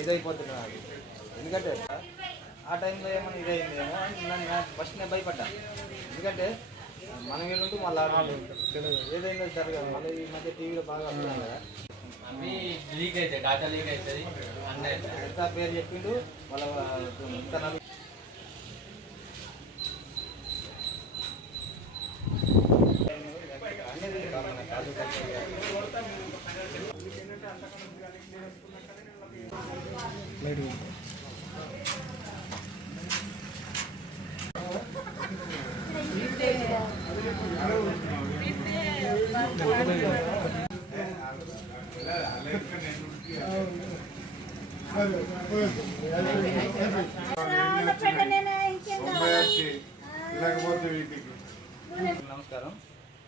ఇదైపోతుంది నాకు. ఎందుకంటే ఆ టైంలో ఏమైనా ఇదైందేమో అని నన్ను ఫస్ట్ నేను భయపడ్డా. ఎందుకంటే మనం వీళ్ళుంటూ మళ్ళీ ఏదైనా జరగదు. మళ్ళీ ఈ మధ్య టీవీలో బాగా వస్తున్నాయి కదా, లీక్ అయితే డాటా లీక్ అవుతుంది. ఎంత పేరు చెప్పిండు వాళ్ళ ఇంత నమస్కారం.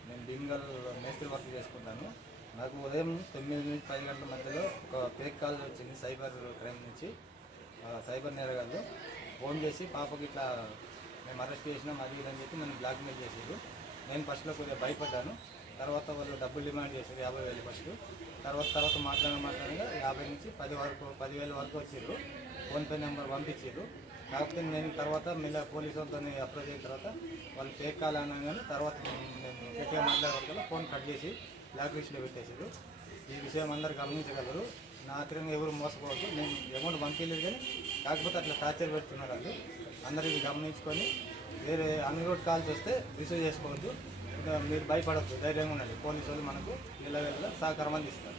నేను భీమ్గల్ మేస్త్రి వర్క్ చేసుకుంటాను. నాకు ఉదయం 9 నుంచి 10 గంటల మధ్యలో ఒక ఫేక్ కాల్ వచ్చింది సైబర్ క్రైమ్ నుంచి. సైబర్ నేరగాళ్ళు ఫోన్ చేసి పాపకి ఇట్లా మేము అరెస్ట్ చేసినాం అది ఇదని చెప్పి నన్ను బ్లాక్మెయిల్ చేసారు. నేను ఫస్ట్లో కొద్దిగా భయపడ్డాను. తర్వాత వాళ్ళు డబ్బులు డిమాండ్ చేశారు 50,000 ఫస్ట్. తర్వాత మాట్లాడగా 50 నుంచి 10,000 వరకు వచ్చారు. ఫోన్పే నెంబర్ పంపించారు. కాకపోతే నేను తర్వాత మళ్ళీ పోలీసు వాళ్ళతో అప్రోచ్ అయిన తర్వాత వాళ్ళు ఫేక్ కాల్ అనగానే తర్వాత నేను గట్టిగా మాట్లాడగల ఫోన్ కట్ చేసి బ్లాక్ లిస్ట్లో పెట్టేశారు. ఈ విషయం అందరు గమనించగలరు. నా ఆఖరిగా ఎవరు మోసపోవద్దు. నేను అమౌంట్ పంపించలేదు కానీ కాకపోతే అట్లా టార్చర్ పెడుతున్నారు వాళ్ళు. అందరూ ఇది గమనించుకొని వేరే అన్రోడ్ కాల్స్ వస్తే రిసీవ్ చేసుకోవద్దు. మీరు భయపడద్దు, ధైర్యంగా ఉండండి. పోలీసు వాళ్ళు మనకు ఇలా సహకారం అందిస్తారు.